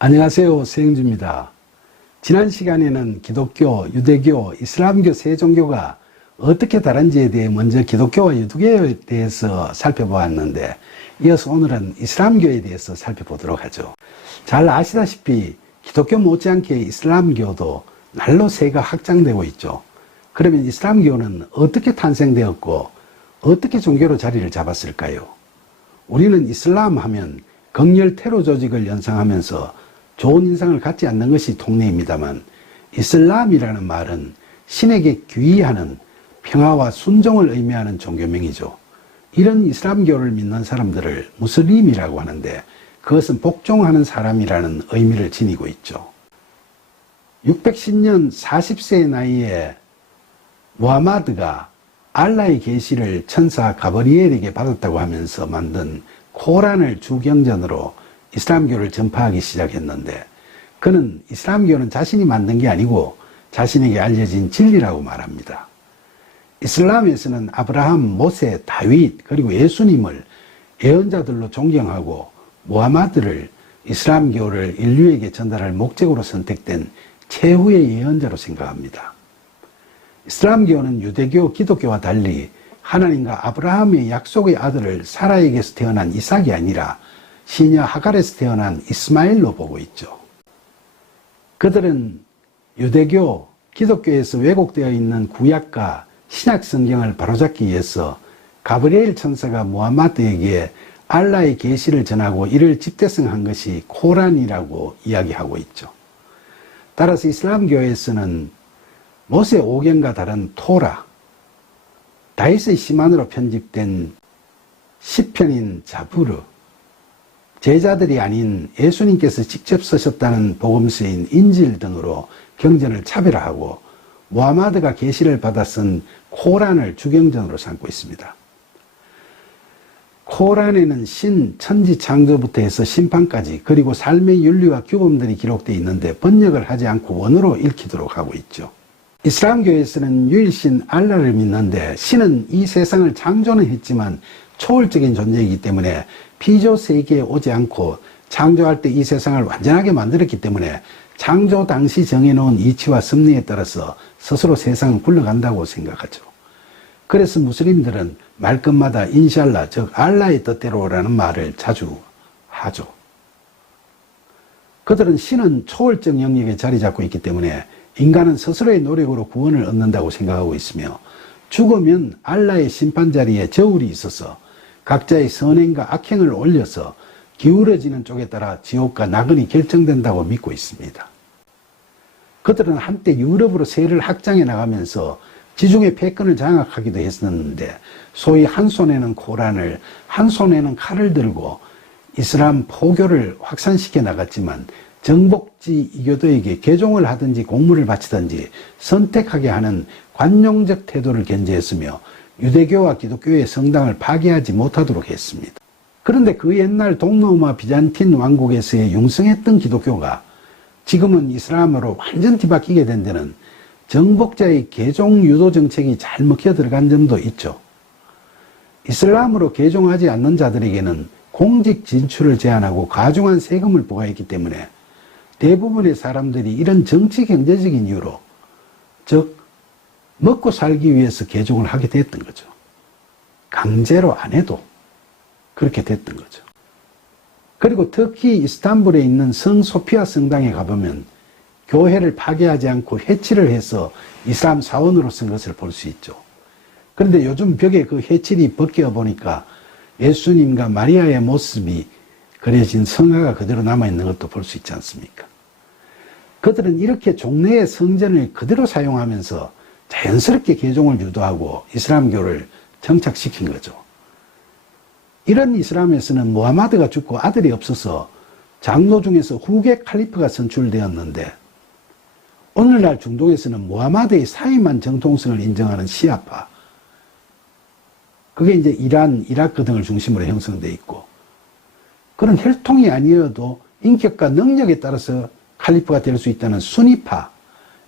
안녕하세요. 서영주입니다. 지난 시간에는 기독교, 유대교, 이슬람교 세 종교가 어떻게 다른지에 대해 먼저 기독교와 유대교에 대해서 살펴보았는데, 이어서 오늘은 이슬람교에 대해서 살펴보도록 하죠. 잘 아시다시피 기독교 못지않게 이슬람교도 날로 세가 확장되고 있죠. 그러면 이슬람교는 어떻게 탄생되었고 어떻게 종교로 자리를 잡았을까요? 우리는 이슬람 하면 극렬 테러 조직을 연상하면서 좋은 인상을 갖지 않는 것이 통례입니다만, 이슬람이라는 말은 신에게 귀의하는 평화와 순종을 의미하는 종교명이죠. 이런 이슬람교를 믿는 사람들을 무슬림이라고 하는데, 그것은 복종하는 사람이라는 의미를 지니고 있죠. 610년 40세의 나이에 무하마드가 알라의 계시를 천사 가브리엘에게 받았다고 하면서 만든 코란을 주경전으로 이슬람교를 전파하기 시작했는데, 그는 이슬람교는 자신이 만든 게 아니고 자신에게 알려진 진리라고 말합니다. 이슬람에서는 아브라함, 모세, 다윗 그리고 예수님을 예언자들로 존경하고, 무하마드를 이슬람교를 인류에게 전달할 목적으로 선택된 최후의 예언자로 생각합니다. 이슬람교는 유대교, 기독교와 달리 하나님과 아브라함의 약속의 아들을 사라에게서 태어난 이삭이 아니라 시녀 하갈에서 태어난 이스마엘로 보고 있죠. 그들은 유대교, 기독교에서 왜곡되어 있는 구약과 신약 성경을 바로잡기 위해서 가브리엘 천사가 무하마드에게 알라의 계시를 전하고 이를 집대성한 것이 코란이라고 이야기하고 있죠. 따라서 이슬람교에서는 모세 오경과 다른 토라, 다윗의 시만으로 편집된 시편인 자부르, 제자들이 아닌 예수님께서 직접 쓰셨다는 복음서인 인질 등으로 경전을 차별화하고, 무하마드가 계시를 받아 쓴 코란을 주경전으로 삼고 있습니다. 코란에는 신, 천지 창조부터 해서 심판까지, 그리고 삶의 윤리와 규범들이 기록되어 있는데 번역을 하지 않고 원어로 읽히도록 하고 있죠. 이슬람교에서는 유일신 알라를 믿는데, 신은 이 세상을 창조는 했지만 초월적인 존재이기 때문에 피조 세계에 오지 않고 창조할 때 이 세상을 완전하게 만들었기 때문에 창조 당시 정해놓은 이치와 섭리에 따라서 스스로 세상은 굴러간다고 생각하죠. 그래서 무슬림들은 말끝마다 인샬라, 즉 알라의 뜻대로라는 말을 자주 하죠. 그들은 신은 초월적 영역에 자리 잡고 있기 때문에 인간은 스스로의 노력으로 구원을 얻는다고 생각하고 있으며, 죽으면 알라의 심판 자리에 저울이 있어서 각자의 선행과 악행을 올려서 기울어지는 쪽에 따라 지옥과 낙원이 결정된다고 믿고 있습니다. 그들은 한때 유럽으로 세를 확장해 나가면서 지중해 패권을 장악하기도 했었는데, 소위 한 손에는 코란을, 한 손에는 칼을 들고 이슬람 포교를 확산시켜 나갔지만, 정복지 이교도에게 개종을 하든지 공물을 바치든지 선택하게 하는 관용적 태도를 견지했으며, 유대교와 기독교의 성당을 파괴하지 못하도록 했습니다. 그런데 그 옛날 동로마 비잔틴 왕국에서의 융성했던 기독교가 지금은 이슬람으로 완전 뒤바뀌게 된 데는 정복자의 개종 유도 정책이 잘 먹혀 들어간 점도 있죠. 이슬람으로 개종하지 않는 자들에게는 공직 진출을 제한하고 가중한 세금을 부과했기 때문에 대부분의 사람들이 이런 정치 경제적인 이유로, 즉 먹고 살기 위해서 개종을 하게 됐던 거죠. 강제로 안 해도 그렇게 됐던 거죠. 그리고 특히 이스탄불에 있는 성 소피아 성당에 가보면 교회를 파괴하지 않고 해치를 해서 이슬람 사원으로 쓴 것을 볼 수 있죠. 그런데 요즘 벽에 그 해칠이 벗겨 보니까 예수님과 마리아의 모습이 그려진 성화가 그대로 남아있는 것도 볼 수 있지 않습니까? 그들은 이렇게 종래의 성전을 그대로 사용하면서 자연스럽게 개종을 유도하고 이슬람교를 정착시킨 거죠. 이런 이슬람에서는 무하마드가 죽고 아들이 없어서 장로 중에서 후계 칼리프가 선출되었는데, 오늘날 중동에서는 무하마드의 사이만 정통성을 인정하는 시아파, 그게 이제 이란, 이라크 등을 중심으로 형성되어 있고, 그런 혈통이 아니어도 인격과 능력에 따라서 칼리프가 될 수 있다는 수니파,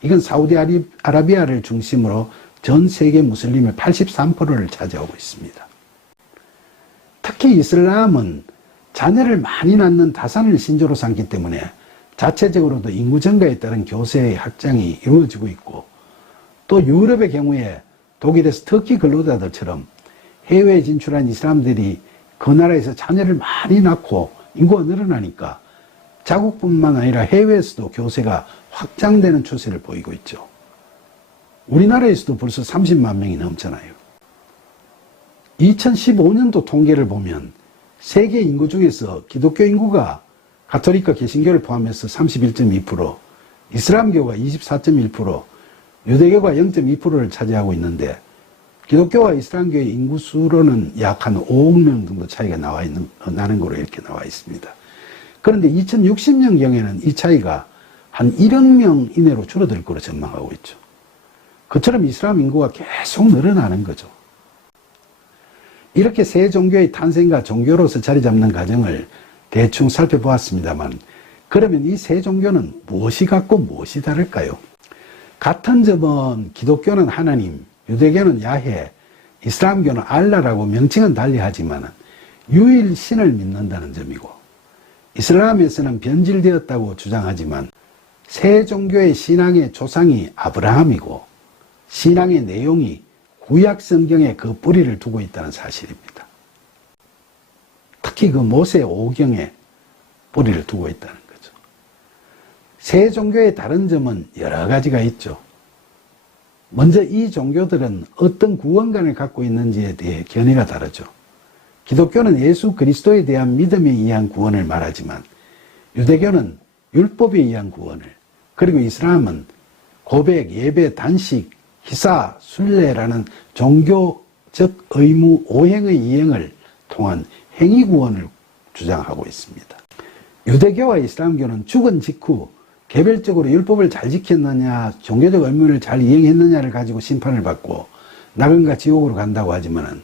이건 사우디아라비아를 중심으로 전 세계 무슬림의 83%를 차지하고 있습니다. 특히 이슬람은 자녀를 많이 낳는 다산을 신조로 삼기 때문에 자체적으로도 인구 증가에 따른 교세의 확장이 이루어지고 있고, 또 유럽의 경우에 독일에서 터키 근로자들처럼 해외에 진출한 이 사람들이 그 나라에서 자녀를 많이 낳고 인구가 늘어나니까 자국뿐만 아니라 해외에서도 교세가 확장되는 추세를 보이고 있죠. 우리나라에서도 벌써 30만 명이 넘잖아요. 2015년도 통계를 보면 세계 인구 중에서 기독교 인구가 가톨릭과 개신교를 포함해서 31.2%, 이슬람교가 24.1%, 유대교가 0.2%를 차지하고 있는데, 기독교와 이슬람교의 인구수로는 약 한 5억 명 정도 차이가 나는 거로 이렇게 나와 있습니다. 그런데 2060년경에는 이 차이가 한 1억 명 이내로 줄어들 거로 전망하고 있죠. 그처럼 이슬람 인구가 계속 늘어나는 거죠. 이렇게 새 종교의 탄생과 종교로서 자리 잡는 과정을 대충 살펴보았습니다만, 그러면 이 새 종교는 무엇이 같고 무엇이 다를까요? 같은 점은 기독교는 하나님, 유대교는 야훼, 이슬람교는 알라라고 명칭은 달리하지만 유일 신을 믿는다는 점이고, 이슬람에서는 변질되었다고 주장하지만 새 종교의 신앙의 조상이 아브라함이고, 신앙의 내용이 구약 성경에 그 뿌리를 두고 있다는 사실입니다. 특히 그 모세 오경에 뿌리를 두고 있다는 거죠. 새 종교의 다른 점은 여러 가지가 있죠. 먼저 이 종교들은 어떤 구원관을 갖고 있는지에 대해 견해가 다르죠. 기독교는 예수 그리스도에 대한 믿음에 의한 구원을 말하지만, 유대교는 율법에 의한 구원을, 그리고 이슬람은 고백, 예배, 단식, 희사, 순례라는 종교적 의무, 오행의 이행을 통한 행위 구원을 주장하고 있습니다. 유대교와 이슬람교는 죽은 직후 개별적으로 율법을 잘 지켰느냐, 종교적 의무를 잘 이행했느냐를 가지고 심판을 받고 낙원과 지옥으로 간다고 하지만,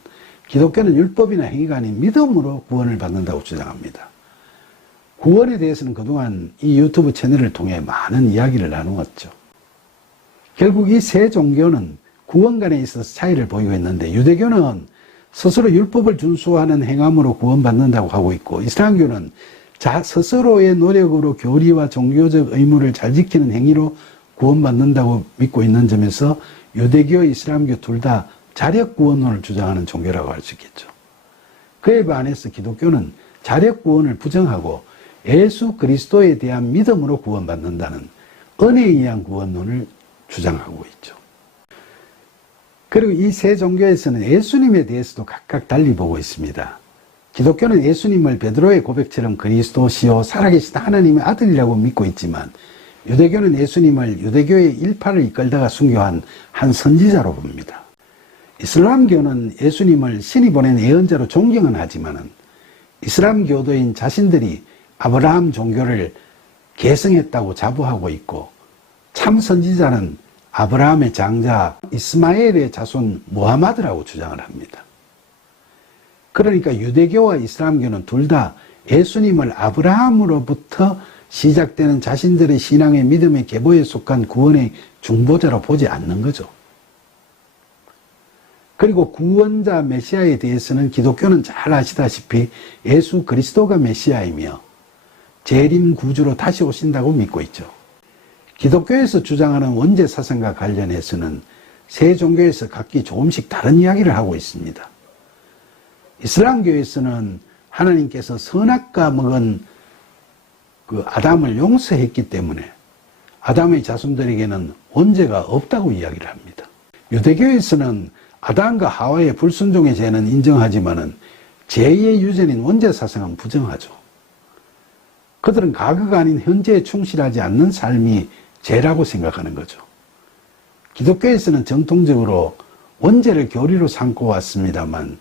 기독교는 율법이나 행위가 아닌 믿음으로 구원을 받는다고 주장합니다. 구원에 대해서는 그동안 이 유튜브 채널을 통해 많은 이야기를 나누었죠. 결국 이 세 종교는 구원관에 있어서 차이를 보이고 있는데, 유대교는 스스로 율법을 준수하는 행함으로 구원받는다고 하고 있고, 이슬람교는 스스로의 노력으로 교리와 종교적 의무를 잘 지키는 행위로 구원받는다고 믿고 있는 점에서 유대교, 이슬람교 둘 다 자력 구원론을 주장하는 종교라고 할 수 있겠죠. 그에 반해서 기독교는 자력 구원을 부정하고 예수 그리스도에 대한 믿음으로 구원받는다는 은혜에 의한 구원론을 주장하고 있죠. 그리고 이 세 종교에서는 예수님에 대해서도 각각 달리 보고 있습니다. 기독교는 예수님을 베드로의 고백처럼 그리스도시요 살아계신 하나님의 아들이라고 믿고 있지만, 유대교는 예수님을 유대교의 일파를 이끌다가 순교한 한 선지자로 봅니다. 이슬람교는 예수님을 신이 보낸 예언자로 존경은 하지만, 이슬람 교도인 자신들이 아브라함 종교를 계승했다고 자부하고 있고, 참 선지자는 아브라함의 장자 이스마엘의 자손 무하마드라고 주장을 합니다. 그러니까 유대교와 이슬람교는 둘 다 예수님을 아브라함으로부터 시작되는 자신들의 신앙의 믿음의 계보에 속한 구원의 중보자로 보지 않는 거죠. 그리고 구원자 메시아에 대해서는 기독교는 잘 아시다시피 예수 그리스도가 메시아이며 재림 구주로 다시 오신다고 믿고 있죠. 기독교에서 주장하는 원죄 사상과 관련해서는 세 종교에서 각기 조금씩 다른 이야기를 하고 있습니다. 이슬람교에서는 하나님께서 선악과 먹은 그 아담을 용서했기 때문에 아담의 자손들에게는 원죄가 없다고 이야기를 합니다. 유대교에서는 아담과 하와의 불순종의 죄는 인정하지만은 죄의 유전인 원죄 사상은 부정하죠. 그들은 과거가 아닌 현재에 충실하지 않는 삶이 죄라고 생각하는 거죠. 기독교에서는 정통적으로 원죄를 교리로 삼고 왔습니다만,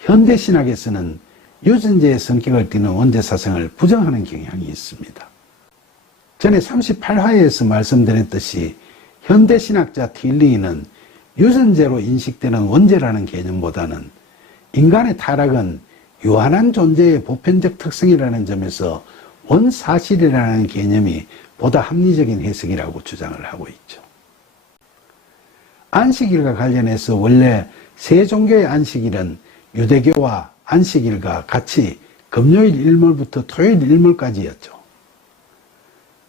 현대신학에서는 유전자의 성격을 띠는 원죄 사상을 부정하는 경향이 있습니다. 전에 38화에서 말씀드렸듯이 현대신학자 틸리히는 유전자로 인식되는 원죄라는 개념보다는 인간의 타락은 유한한 존재의 보편적 특성이라는 점에서 원사실이라는 개념이 보다 합리적인 해석이라고 주장을 하고 있죠. 안식일과 관련해서 원래 세 종교의 안식일은 유대교와 안식일과 같이 금요일 일몰부터 토요일 일몰까지였죠.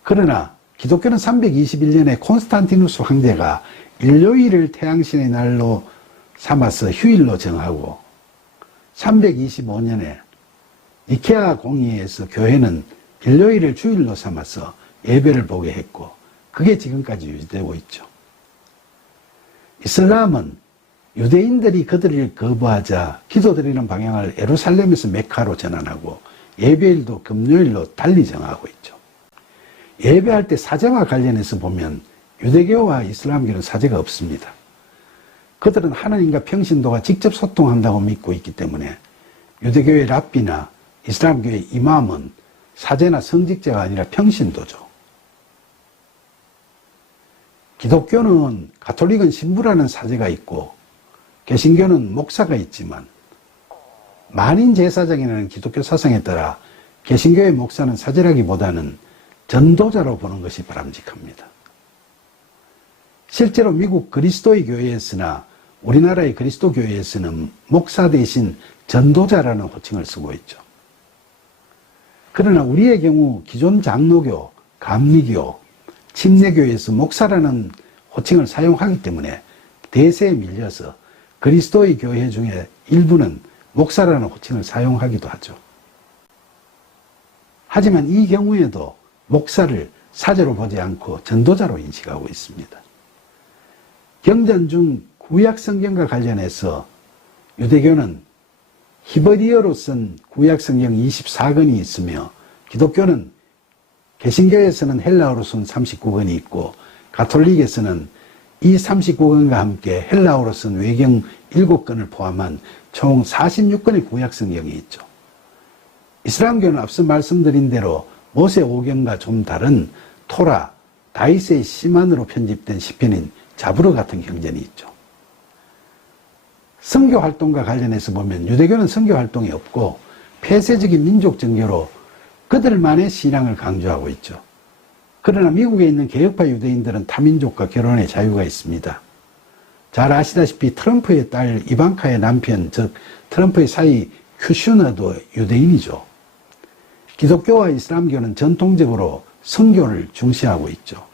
그러나 기독교는 321년에 콘스탄티누스 황제가 일요일을 태양신의 날로 삼아서 휴일로 정하고 325년에 니케아 공의회에서 교회는 일요일을 주일로 삼아서 예배를 보게 했고 그게 지금까지 유지되고 있죠. 이슬람은 유대인들이 그들을 거부하자 기도드리는 방향을 예루살렘에서 메카로 전환하고 예배일도 금요일로 달리 정하고 있죠. 예배할 때 사제와 관련해서 보면 유대교와 이슬람교는 사제가 없습니다. 그들은 하나님과 평신도가 직접 소통한다고 믿고 있기 때문에 유대교의 랍비나 이슬람교의 이맘은 사제나 성직자가 아니라 평신도죠. 기독교는 가톨릭은 신부라는 사제가 있고 개신교는 목사가 있지만 만인 제사장이라는 기독교 사상에 따라 개신교의 목사는 사제라기보다는 전도자로 보는 것이 바람직합니다. 실제로 미국 그리스도의 교회에서나 우리나라의 그리스도 교회에서는 목사 대신 전도자라는 호칭을 쓰고 있죠. 그러나 우리의 경우 기존 장로교, 감리교, 침례교에서 목사라는 호칭을 사용하기 때문에 대세에 밀려서 그리스도의 교회 중에 일부는 목사라는 호칭을 사용하기도 하죠. 하지만 이 경우에도 목사를 사제로 보지 않고 전도자로 인식하고 있습니다. 경전 중 구약 성경과 관련해서 유대교는 히브리어로 쓴 구약 성경 24권이 있으며 기독교는 개신교에서는 헬라어로 쓴 39권이 있고 가톨릭에서는 이 39권과 함께 헬라어로 쓴 외경 7권을 포함한 총 46권의 구약 성경이 있죠. 이슬람교는 앞서 말씀드린 대로 모세 5경과 좀 다른 토라, 다윗의 시만으로 편집된 시편인 자브르 같은 경전이 있죠. 선교 활동과 관련해서 보면 유대교는 선교 활동이 없고 폐쇄적인 민족 정교로 그들만의 신앙을 강조하고 있죠. 그러나 미국에 있는 개혁파 유대인들은 타민족과 결혼의 자유가 있습니다. 잘 아시다시피 트럼프의 딸 이방카의 남편, 즉 트럼프의 사위 큐슈너도 유대인이죠. 기독교와 이슬람교는 전통적으로 선교를 중시하고 있죠.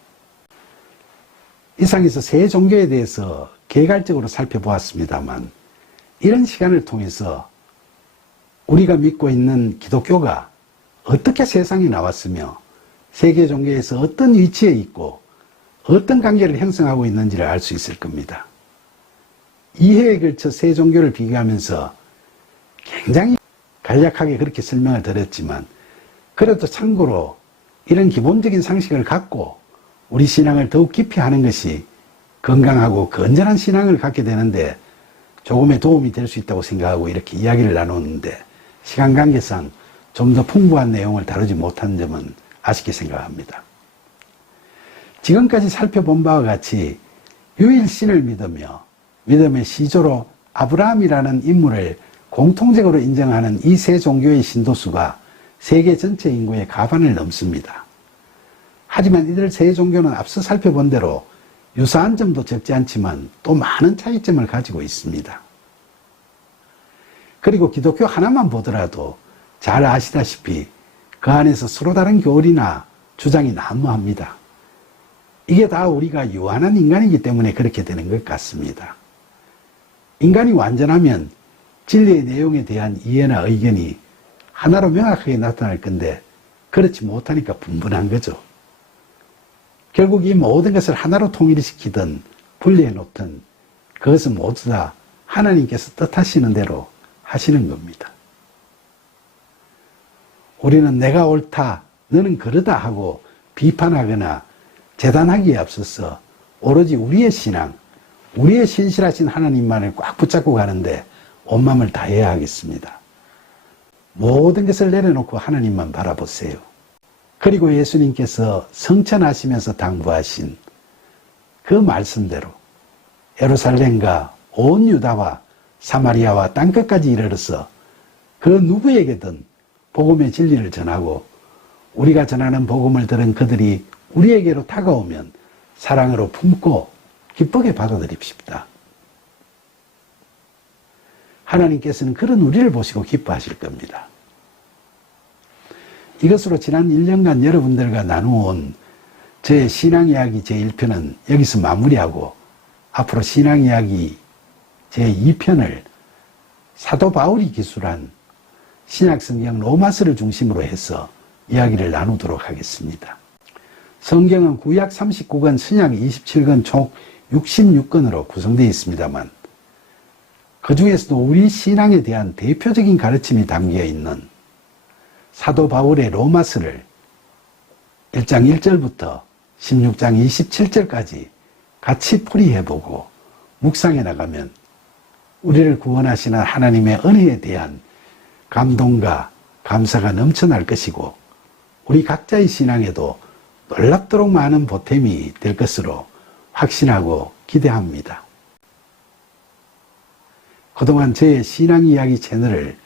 이상에서 세 종교에 대해서 개괄적으로 살펴보았습니다만 이런 시간을 통해서 우리가 믿고 있는 기독교가 어떻게 세상에 나왔으며 세계 종교에서 어떤 위치에 있고 어떤 관계를 형성하고 있는지를 알 수 있을 겁니다. 2회에 걸쳐 세 종교를 비교하면서 굉장히 간략하게 그렇게 설명을 드렸지만 그래도 참고로 이런 기본적인 상식을 갖고 우리 신앙을 더욱 깊이 하는 것이 건강하고 건전한 신앙을 갖게 되는데 조금의 도움이 될 수 있다고 생각하고 이렇게 이야기를 나누는데 시간 관계상 좀 더 풍부한 내용을 다루지 못한 점은 아쉽게 생각합니다. 지금까지 살펴본 바와 같이 유일신을 믿으며 믿음의 시조로 아브라함이라는 인물을 공통적으로 인정하는 이 세 종교의 신도수가 세계 전체 인구의 가반을 넘습니다. 하지만 이들 세 종교는 앞서 살펴본 대로 유사한 점도 적지 않지만 또 많은 차이점을 가지고 있습니다. 그리고 기독교 하나만 보더라도 잘 아시다시피 그 안에서 서로 다른 교리나 주장이 난무합니다. 이게 다 우리가 유한한 인간이기 때문에 그렇게 되는 것 같습니다. 인간이 완전하면 진리의 내용에 대한 이해나 의견이 하나로 명확하게 나타날 건데 그렇지 못하니까 분분한 거죠. 결국 이 모든 것을 하나로 통일시키든 분리해 놓든 그것은 모두 다 하나님께서 뜻하시는 대로 하시는 겁니다. 우리는 내가 옳다, 너는 그러다 하고 비판하거나 재단하기에 앞서서 오로지 우리의 신앙, 우리의 신실하신 하나님만을 꽉 붙잡고 가는데 온 마음을 다해야 하겠습니다. 모든 것을 내려놓고 하나님만 바라보세요. 그리고 예수님께서 성천하시면서 당부하신 그 말씀대로 예루살렘과 온 유다와 사마리아와 땅끝까지 이르러서 그 누구에게든 복음의 진리를 전하고 우리가 전하는 복음을 들은 그들이 우리에게로 다가오면 사랑으로 품고 기쁘게 받아들입시다. 하나님께서는 그런 우리를 보시고 기뻐하실 겁니다. 이것으로 지난 1년간 여러분들과 나누어온 저의 신앙이야기 제1편은 여기서 마무리하고 앞으로 신앙이야기 제2편을 사도 바울이 기술한 신약성경 로마서를 중심으로 해서 이야기를 나누도록 하겠습니다. 성경은 구약 39권, 신약 27권, 총 66권으로 구성되어 있습니다만 그 중에서도 우리 신앙에 대한 대표적인 가르침이 담겨 있는 사도 바울의 로마서를 1장 1절부터 16장 27절까지 같이 풀이해보고 묵상해 나가면 우리를 구원하시는 하나님의 은혜에 대한 감동과 감사가 넘쳐날 것이고 우리 각자의 신앙에도 놀랍도록 많은 보탬이 될 것으로 확신하고 기대합니다. 그동안 제 신앙이야기 채널을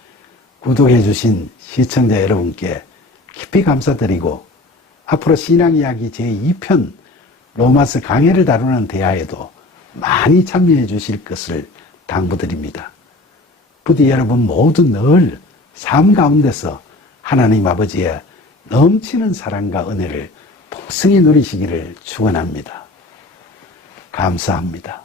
구독해 주신 시청자 여러분께 깊이 감사드리고 앞으로 신앙이야기 제2편 로마서 강해를 다루는 대화에도 많이 참여해 주실 것을 당부드립니다. 부디 여러분 모두 늘 삶 가운데서 하나님 아버지의 넘치는 사랑과 은혜를 풍성히 누리시기를 축원합니다. 감사합니다.